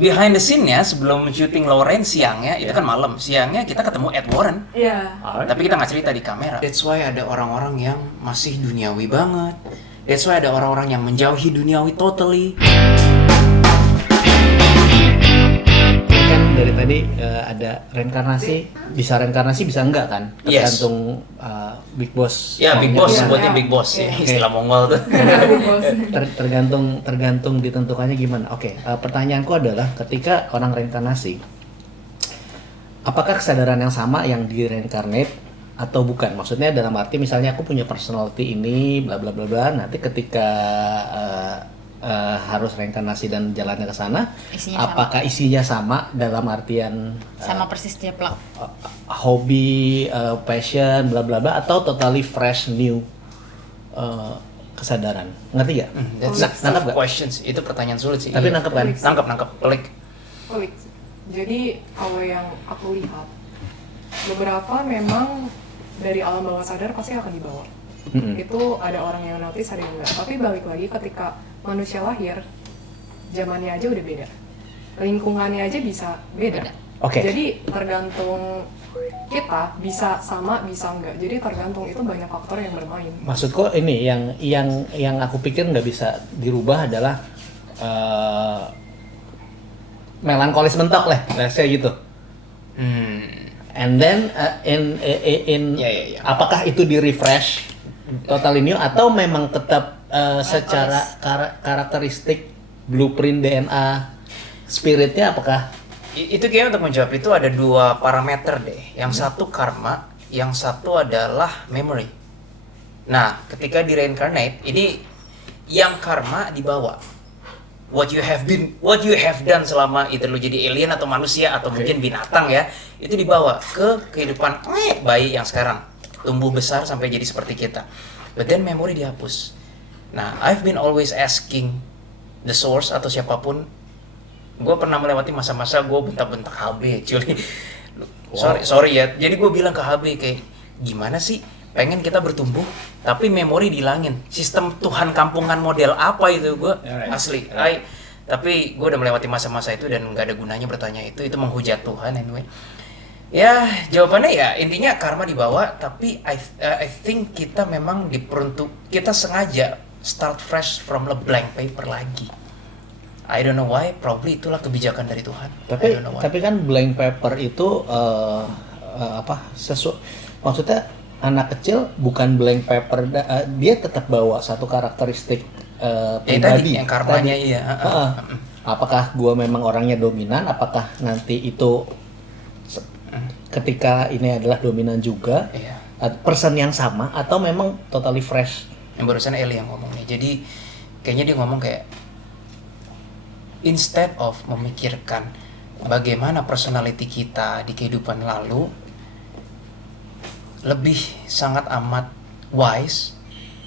behind the scene-nya sebelum syuting Lorraine siangnya, itu kan malam. Siangnya kita ketemu Ed Warren. Iya. Tapi kita nggak cerita di kamera. That's why ada orang-orang yang masih duniawi banget. That's why ada orang-orang yang menjauhi duniawi totally. Kan dari tadi ada reinkarnasi, bisa enggak kan? Yes. Tergantung Big Boss. Ya, Big Boss, gimana? sebutnya Big Boss ya, istilah Mongol tuh. Tergantung ditentukannya gimana. Oke, pertanyaanku adalah ketika orang reinkarnasi, apakah kesadaran yang sama yang direinkarnate atau bukan? Maksudnya dalam arti misalnya aku punya personality ini, bla bla bla bla. Nanti ketika harus reinkarnasi dan jalannya ke sana, apakah isinya sama dalam artian sama persis dia plot hobi, passion, bla bla bla, atau totally fresh new kesadaran? Ngerti gak? Nangkep gak? Questions, itu pertanyaan sulit sih. Tapi iya. nangkep kan? Nangkep, pelik. Pelik. Jadi kalau yang aku lihat, beberapa memang dari alam bawah sadar pasti akan dibawa. Itu ada orang yang notice, ada yang enggak. Tapi balik lagi ketika manusia lahir, zamannya aja udah beda, lingkungannya aja bisa beda. Oke. Jadi tergantung kita, bisa sama bisa enggak. Jadi tergantung, itu banyak faktor yang bermain. Maksudku ini yang aku pikir nggak bisa dirubah adalah melankolis mentok lah, saya gitu. And then in Ya. apakah itu di refresh total new atau memang tetap secara karakteristik blueprint DNA spiritnya apakah Itu kayaknya untuk menjawab itu ada dua parameter deh. Yang satu karma, yang satu adalah memory. Nah, ketika di reincarnate, ini yang karma dibawa. What you have done selama itu lu jadi alien atau manusia atau mungkin binatang ya, itu dibawa ke kehidupan bayi yang sekarang. Tumbuh besar sampai jadi seperti kita. But then memory dihapus. Nah, I've been always asking the source atau siapapun. Gue pernah melewati masa-masa gue bentak-bentak HB, cuy. Sorry ya. Jadi gue bilang ke HB kayak, gimana sih? Pengen kita bertumbuh, tapi memori dihilangin. Sistem Tuhan kampungan model apa itu gue? Asli. Tapi gue udah melewati masa-masa itu dan nggak ada gunanya bertanya itu menghujat Tuhan anyway. Ya, jawabannya ya intinya karma dibawa, tapi I think kita memang kita sengaja start fresh from the blank paper lagi. I don't know why, probably itulah kebijakan dari Tuhan. Tapi kan blank paper itu maksudnya anak kecil bukan blank paper, dia tetap bawa satu karakteristik pribadi. Yang karmanya tadi. iya. Apakah gua memang orangnya dominan? Apakah nanti itu ketika ini adalah dominan juga? Iya. Person yang sama atau memang totally fresh? Yang barusan Eli yang ngomong nih. Jadi kayaknya dia ngomong kayak instead of memikirkan bagaimana personality kita di kehidupan lalu, lebih sangat amat wise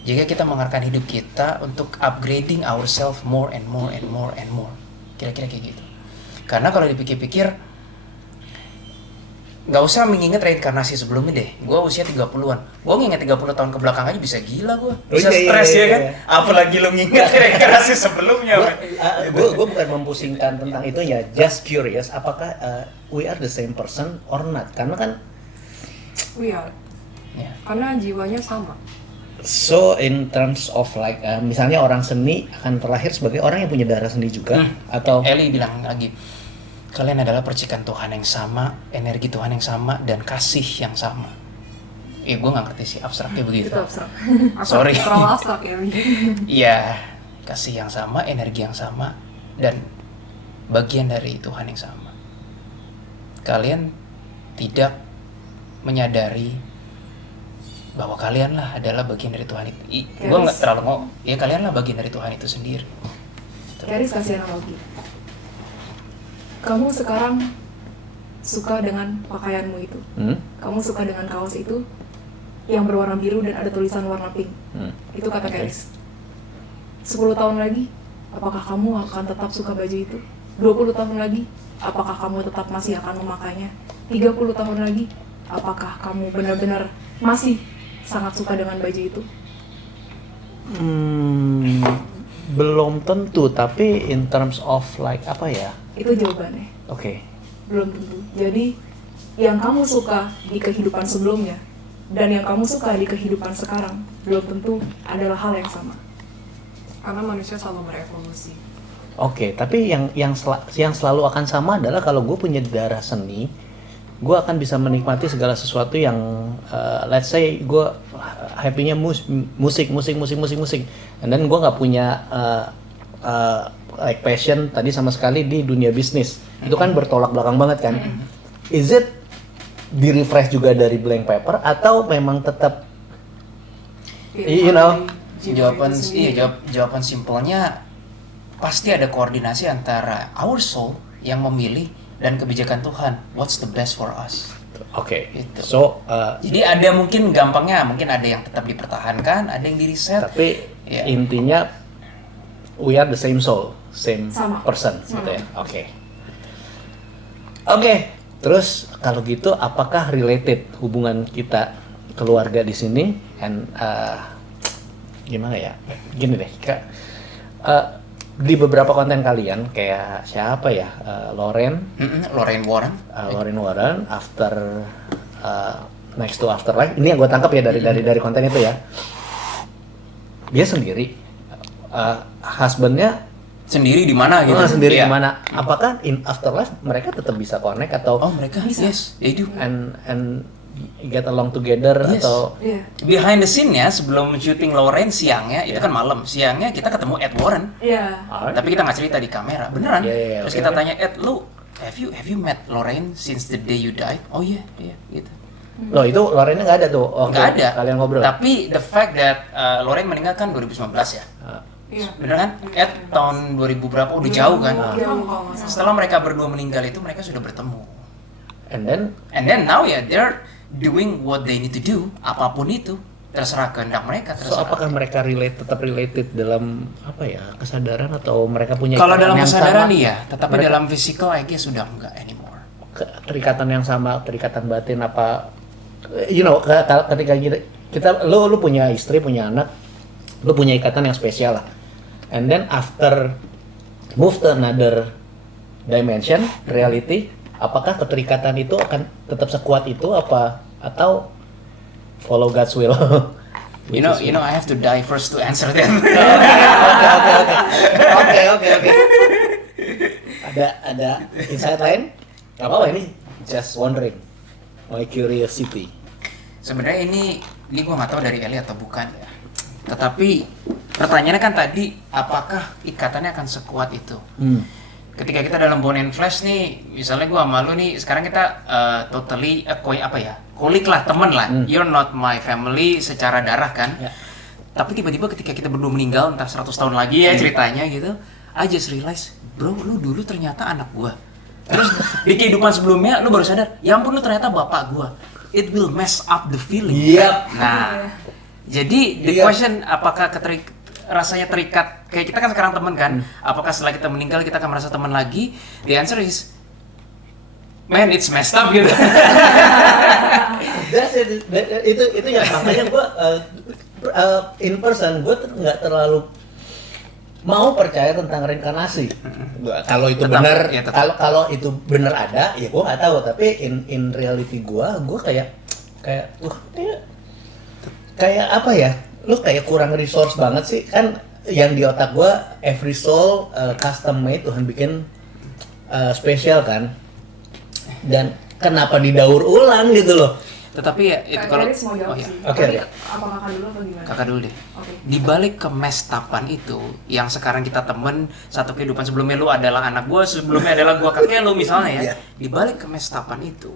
jika kita mengarahkan hidup kita untuk upgrading ourselves more and more and more and more. Kira-kira kayak gitu. Karena kalau dipikir-pikir, nggak usah mengingat reinkarnasi sebelumnya deh. Gue usia 30-an. Gue nginget 30 tahun ke belakang aja bisa gila gue. Bisa stres ya kan? Apalagi lo nginget reinkarnasi sebelumnya. Gue bukan mempusingkan tentang itu ya. Just curious, apakah we are the same person or not? Karena kan We are. Ya. Karena jiwanya sama. so in terms of like misalnya orang seni akan terlahir sebagai orang yang punya darah seni juga atau Eli bilang lagi, kalian adalah percikan Tuhan yang sama, energi Tuhan yang sama, dan kasih yang sama. Gue nggak ngerti sih abstraknya begitu. Itu abstrak. Sorry. Terlalu abstrak ya. Iya, kasih yang sama, energi yang sama, dan bagian dari Tuhan yang sama. Kalian tidak menyadari bahwa kalianlah adalah bagian dari Tuhan itu. Gue nggak terlalu ngomong. Ya kalianlah bagian dari Tuhan itu sendiri. Karis kasih analogi. Kamu sekarang suka dengan pakaianmu itu. Kamu suka dengan kaos itu yang berwarna biru dan ada tulisan warna pink. Itu kata Karis. 10 tahun lagi, apakah kamu akan tetap suka baju itu? 20 tahun lagi, apakah kamu tetap masih akan memakainya? 30 tahun lagi, apakah kamu benar-benar masih sangat suka dengan baju itu? belum tentu, tapi in terms of like apa ya? Itu jawabannya. Oke. Belum tentu. Jadi yang kamu suka di kehidupan sebelumnya dan yang kamu suka di kehidupan sekarang belum tentu adalah hal yang sama. Karena manusia selalu berevolusi. Oke, tapi yang selalu akan sama adalah kalau gue punya darah seni, gue akan bisa menikmati segala sesuatu yang let's say gue happy-nya musik, and then gue nggak punya like passion tadi sama sekali di dunia bisnis. Itu kan bertolak belakang banget kan. Is it di refresh juga dari blank paper atau memang tetap jawaban simpelnya pasti ada koordinasi antara our soul yang memilih dan kebijakan Tuhan, what's the best for us. Oke. Gitu. So jadi ada mungkin gampangnya mungkin ada yang tetap dipertahankan, ada yang di reset, tapi intinya we are the same soul, same person gitu ya. Oke. Terus kalau gitu apakah related hubungan kita keluarga di sini and gimana ya? Gini deh, di beberapa konten kalian kayak siapa ya, Lorraine Warren after next to afterlife, ini yang gue tangkap ya dari konten itu ya, dia sendiri, husbandnya sendiri di mana gitu, sendiri di mana, apakah in afterlife mereka tetap bisa connect atau mereka bisa. Yes, they do and get along together atau behind the scene-nya sebelum syuting Lorraine siangnya itu kan malam, siangnya kita ketemu Ed Warren. Tapi kita nggak cerita di kamera, beneran. Terus kita tanya Ed, lu have you met Lorraine since the day you died? Oh iya, gitu. Loh itu Lorraine nggak ada tuh? Nggak ada. Kalian ngobrol. Tapi the fact that Lorraine meninggal kan 2019 ya. Bener kan? Ed tahun 2000 berapa udah jauh kan? Setelah mereka berdua meninggal itu mereka sudah bertemu. And then now they're doing what they need to do, apapun itu, terserah kehendak mereka. So apakah mereka tetap related dalam apa ya, kesadaran atau mereka punya kalau dalam kesadaran iya, tetapi mereka, dalam physical I guess sudah enggak anymore. Terikatan yang sama, terikatan batin apa, ketika kita lu punya istri, punya anak, lu punya ikatan yang spesial lah. And then after move to another dimension, reality, apakah keterikatan itu akan tetap sekuat itu atau follow God's will? You know I have to die first to answer that. Oke. Ada insight lain? Gak apa-apa, ini just wondering, my curiosity. Sebenarnya ini gue nggak tahu dari Eli atau bukan ya. Tetapi pertanyaannya kan tadi, apakah ikatannya akan sekuat itu? Ketika kita dalam bone and flesh nih, misalnya gue sama lu nih, sekarang kita totally kolik lah, temen lah. You're not my family secara darah kan. Tapi tiba-tiba ketika kita berdua meninggal, entah 100 tahun lagi ya ceritanya gitu, I just realize, bro, lu dulu ternyata anak gue. Terus di kehidupan sebelumnya, lu baru sadar, ya ampun lu ternyata bapak gue. It will mess up the feeling. Nah, jadi the question, apakah rasanya terikat, kayak kita kan sekarang teman kan, apakah setelah kita meninggal kita akan merasa teman lagi? The answer is, man, it's messed up gitu. Itu ya, makanya gue in person gue nggak terlalu mau percaya tentang reinkarnasi. Kalau itu benar, kalau itu benar ada, ya gue nggak tahu. Tapi in reality gue kayak apa ya? Lu kayak kurang resource banget sih, kan yang di otak gua every soul custom made, Tuhan bikin spesial kan, dan kenapa didaur ulang gitu loh. Tetapi ya itu kalau mau jawab sih. Oke. Apa kakak dulu atau gimana? Kakak dulu deh. Di balik kemestapan itu, yang sekarang kita temen, satu kehidupan sebelumnya lu adalah anak gua, sebelumnya adalah gua kakek lu misalnya ya. Di balik kemestapan itu,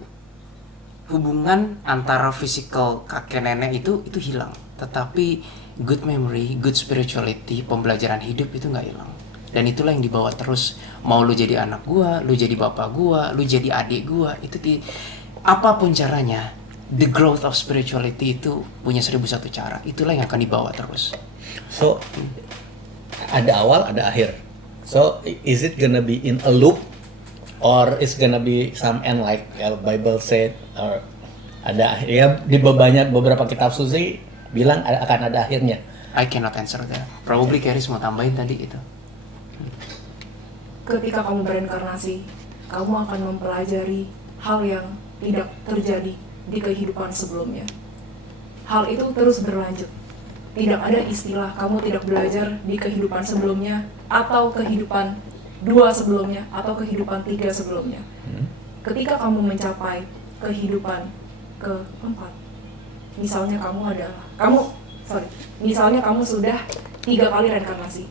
hubungan antara physical kakek nenek itu hilang. Tetapi good memory, good spirituality, pembelajaran hidup itu nggak hilang. Dan itulah yang dibawa terus. Mau lu jadi anak gua, lu jadi bapak gua, lu jadi adik gua, apapun caranya, the growth of spirituality itu punya 1001 cara. Itulah yang akan dibawa terus. So ada awal, ada akhir. So is it gonna be in a loop or is gonna be some end like Bible said, or ada ya di beberapa kitab suci bilang akan ada akhirnya. I cannot answer that. Probably Keris mau tambahin tadi itu. Ketika kamu berinkarnasi, kamu akan mempelajari hal yang tidak terjadi di kehidupan sebelumnya. Hal itu terus berlanjut. Tidak ada istilah kamu tidak belajar di kehidupan sebelumnya, atau kehidupan 2 sebelumnya, atau kehidupan 3 sebelumnya. Ketika kamu mencapai kehidupan keempat, misalnya misalnya kamu sudah 3 kali reinkarnasi.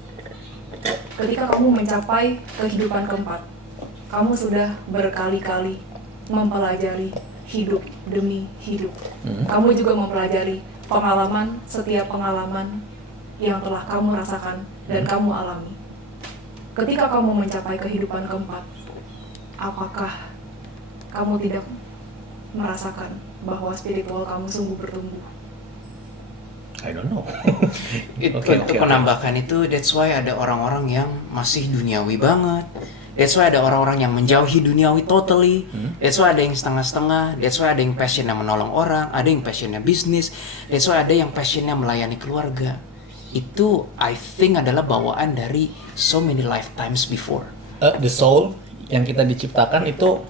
Ketika kamu mencapai kehidupan keempat, kamu sudah berkali-kali mempelajari hidup demi hidup. Kamu juga mempelajari setiap pengalaman yang telah kamu rasakan dan kamu alami. Ketika kamu mencapai kehidupan keempat, apakah kamu tidak merasakan bahwa spiritual kamu sungguh bertumbuh? I don't know. Untuk menambahkan itu, that's why ada orang-orang yang masih duniawi banget. That's why ada orang-orang yang menjauhi duniawi totally. That's why ada yang setengah-setengah. That's why ada yang passionnya menolong orang, ada yang passionnya bisnis. That's why ada yang passionnya melayani keluarga. Itu I think adalah bawaan dari so many lifetimes before. The soul yang kita diciptakan itu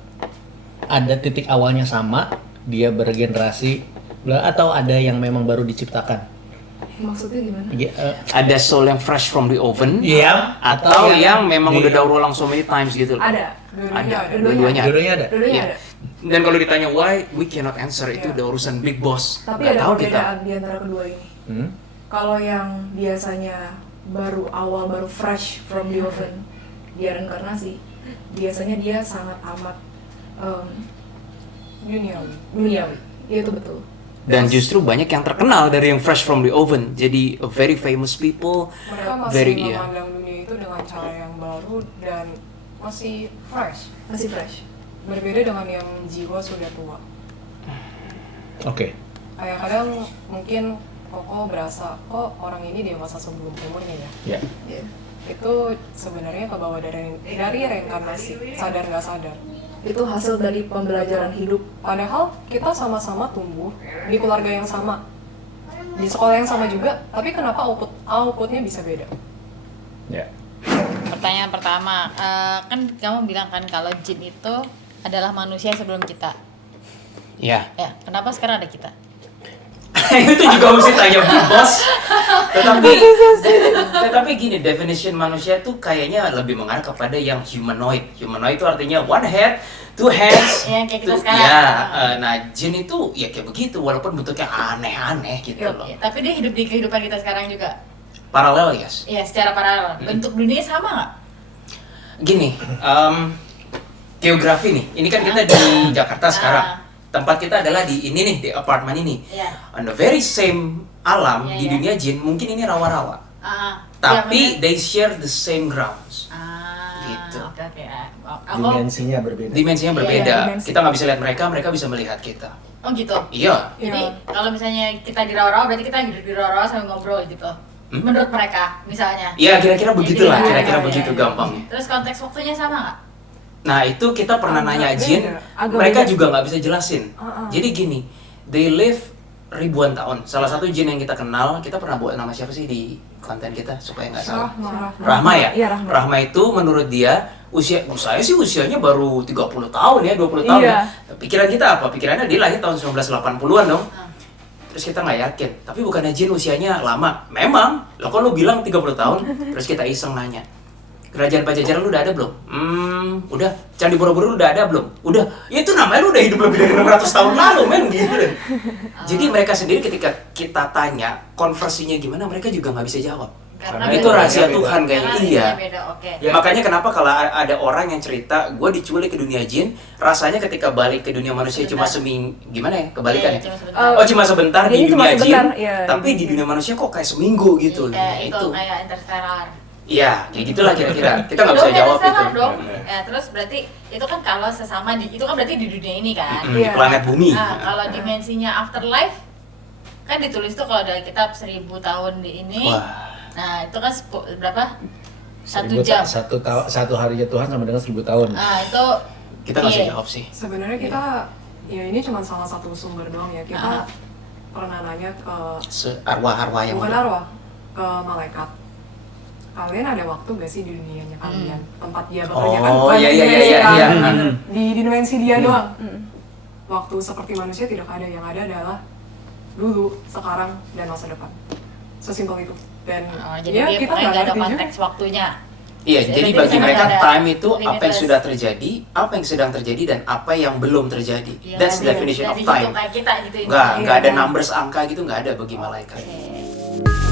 ada titik awalnya sama, dia bergenerasi, atau ada yang memang baru diciptakan? Maksudnya gimana? Ada soul yang fresh from the oven, Iya. atau yang memang udah daur ulang so many times gitu. Ada. Dua-duanya ada. Dua-duanya ada. Dan kalau ditanya why, we cannot answer. Itu udah urusan big boss. Tapi Nggak ada tahu perbedaan di antara kedua ini. Kalau yang biasanya baru fresh from the oven, dia reinkarnasi, biasanya dia sangat amat duniawi. Iya, itu betul. Dan justru banyak yang terkenal dari yang fresh from the oven. Jadi very famous people. Mereka masih memandang dunia itu dengan cara yang baru dan masih fresh. Berbeda dengan yang jiwa sudah tua. Oke. Kayak kadang mungkin Koko berasa, kok orang ini dewasa sebelum umurnya ya? Ya. Itu sebenarnya kebawa dari reinkarnasi, sadar nggak sadar. Itu hasil dari pembelajaran hidup. Padahal kita sama-sama tumbuh di keluarga yang sama, di sekolah yang sama juga, tapi kenapa outputnya bisa beda? Ya. Pertanyaan pertama, kan kamu bilang kan kalau jin itu adalah manusia sebelum kita. Ya. Ya, kenapa sekarang ada kita? Itu juga mesti tanya big boss. Tetapi gini, definition manusia tuh kayaknya lebih mengarah kepada yang humanoid. Humanoid itu artinya one head, two hands. Yang kayak kita sekarang. Ya, nah jin itu ya kayak begitu, walaupun bentuknya aneh-aneh gitu loh. Ya, tapi dia hidup di kehidupan kita sekarang juga. Paralel, yes. Iya, secara paralel. Bentuk dunia sama nggak? Gini, geografi nih. Ini kan kita di Jakarta sekarang. Tempat kita adalah di ini nih, di apartemen ini. On the very same alam di dunia jin, mungkin ini rawa-rawa. Tapi they share the same grounds. Gitu. Oke. Dimensinya berbeda. Dimensinya berbeda. Dimensi. Kita nggak bisa lihat mereka bisa melihat kita. Oh gitu. Iya. Jadi kalau misalnya kita di rawa-rawa, berarti kita hidup di rawa-rawa sambil ngobrol gitu. Menurut mereka, misalnya. Iya, kira-kira begitulah, Iya, kira-kira iya, begitu iya. gampangnya. Terus konteks waktunya sama nggak? Nah itu kita pernah nanya jin, Agak mereka beda. juga nggak bisa jelasin. Jadi gini, they live ribuan tahun. Salah satu jin yang kita kenal, kita pernah buat nama siapa sih di konten kita supaya nggak salah. Rahma ya? Iya, Rahma. Rahma itu menurut dia saya sih usianya baru 30 tahun ya, 20 tahun. Iya. Pikiran kita apa? Pikirannya dia lahir tahun 1980-an dong. Terus kita nggak yakin, tapi bukannya jin usianya lama? Memang, loh kok lu bilang 30 tahun? Terus kita iseng nanya, Kerajaan Pajajaran lu udah ada belum? Udah. Candi Borobudur udah ada belum? Udah. Ya itu namanya lu udah hidup lebih dari 600 tahun lalu, men, gitu. Jadi mereka sendiri ketika kita tanya konversinya gimana, mereka juga nggak bisa jawab. Karena itu beda. rahasia Tuhan kayaknya. Karena Iya. beda, oke. Ya, makanya kenapa kalau ada orang yang cerita, gue diculik ke dunia jin, rasanya ketika balik ke dunia manusia cuma seminggu, gimana ya, kebalikan ya? Cuma sebentar. Oh cuma sebentar di Jadinya cuma dunia jin, sebentar, iya, tapi di di dunia manusia kok kayak seminggu gitu. Kayak Nah, itu kayak Interstellar. Iya, kayak gitulah kira-kira. Kita nggak Dong, bisa jawab itu. Interstellar dong. Ya, terus berarti itu kan kalau sesama itu kan berarti di dunia ini kan. Di planet bumi. Nah, kalau dimensinya afterlife kan ditulis tuh kalau dari kitab 1000 tahun di ini. Wah. Nah, itu kan berapa? 1 jam. Satu harinya Tuhan sama dengan 1000 tahun. Nah, itu Kita nggak bisa iya. jawab sih. Sebenarnya kita, ya ini cuma salah satu sumber doang ya. Kita pernah nanya ke Arwah-arwah yang bukan udah. arwah, ke malaikat, kalian ada waktu gak sih di dunianya kalian, tempat dia bekerja kan bukan iya, di iya, dimensi iya, kan? iya. Di dimensi dia doang. Waktu seperti manusia tidak ada, yang ada adalah dulu, sekarang, dan masa depan. Sesimpel itu. Dan Jadi dia kita pokoknya nggak nggak ada ngerti juga. konteks waktunya. Iya, Jadi jadi di bagi sana mereka ada time itu apa yang limitless. sudah terjadi, apa yang sedang terjadi, dan apa yang belum terjadi. Iya, That's the nggak definition of dihitung time. kayak kita gitu. Nggak ada Iya. numbers angka gitu, nggak ada bagi malaikat. Oke.